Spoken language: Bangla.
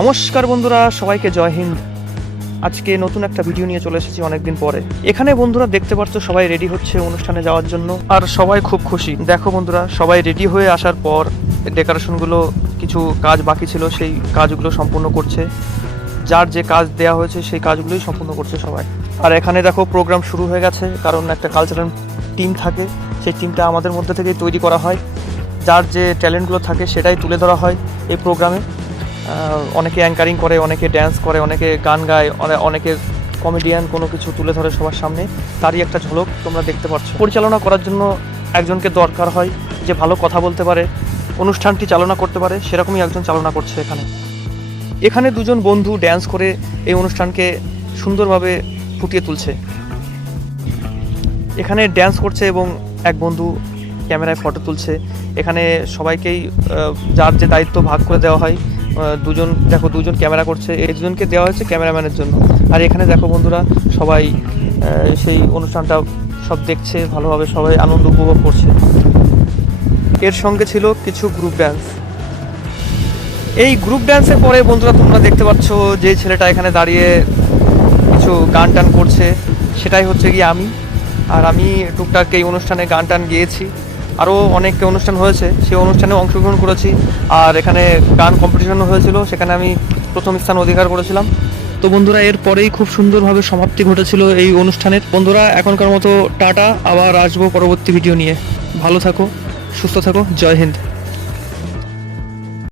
নমস্কার বন্ধুরা, সবাইকে জয় হিন্দ। আজকে নতুন একটা ভিডিও নিয়ে চলে এসেছি অনেকদিন পরে। এখানে বন্ধুরা দেখতে পাচ্ছ সবাই রেডি হচ্ছে অনুষ্ঠানে যাওয়ার জন্য, আর সবাই খুব খুশি। দেখো বন্ধুরা, সবাই রেডি হয়ে আসার পর ডেকোরেশনগুলো কিছু কাজ বাকি ছিল, সেই কাজগুলো সম্পূর্ণ করছে। যার যে কাজ দেওয়া হয়েছে সেই কাজগুলোই সম্পূর্ণ করছে সবাই। আর এখানে দেখো প্রোগ্রাম শুরু হয়ে গেছে, কারণ একটা কালচারাল টিম থাকে, সেই টিমটা আমাদের মধ্যে থেকেই তৈরি করা হয়। যার যে ট্যালেন্টগুলো থাকে সেটাই তুলে ধরা হয় এই প্রোগ্রামে। অনেকে অ্যাঙ্কারিং করে, অনেকে ড্যান্স করে, অনেকে গান গায়, অনেকে কমেডিয়ান কোনো কিছু তুলে ধরে সবার সামনে। তারই একটা ঝলক তোমরা দেখতে পাচ্ছ। পরিচালনা করার জন্য একজনকে দরকার হয় যে ভালো কথা বলতে পারে, অনুষ্ঠানটি চালনা করতে পারে, সেরকমই একজন চালনা করছে এখানে দুজন বন্ধু ড্যান্স করে এই অনুষ্ঠানকে সুন্দরভাবে ফুটিয়ে তুলছে। এখানে ড্যান্স করছে এবং এক বন্ধু ক্যামেরায় ফটো তুলছে। এখানে সবাইকেই যার যে দায়িত্ব ভাগ করে দেওয়া হয়। দুজন ক্যামেরা করছে, এই দুজনকে দেওয়া হয়েছে ক্যামেরাম্যানের জন্য। আর এখানে দেখো বন্ধুরা, সবাই সেই অনুষ্ঠানটা সব দেখছে ভালোভাবে, সবাই আনন্দ উপভোগ করছে। এর সঙ্গে ছিল কিছু গ্রুপ ড্যান্স। এই গ্রুপ ড্যান্সের পরে বন্ধুরা তোমরা দেখতে পাচ্ছ যে ছেলেটা এখানে দাঁড়িয়ে কিছু গান টান করছে, সেটাই হচ্ছে গিয়ে আমি। আর আমি টুকটাক এই অনুষ্ঠানে গান টান গেয়েছি। আরও অনেক অনুষ্ঠান হয়েছে, সেই অনুষ্ঠানে অংশগ্রহণ করেছি। আর এখানে গান কম্পিটিশনও হয়েছিল, সেখানে আমি প্রথম স্থান অধিকার করেছিলাম। তো বন্ধুরা, এর পরেই খুব সুন্দরভাবে সমাপ্তি ঘটেছিল এই অনুষ্ঠানের। বন্ধুরা, এখনকার মতো টাটা, আবার আসবো পরবর্তী ভিডিও নিয়ে। ভালো থাকো, সুস্থ থাকো, জয় হিন্দ।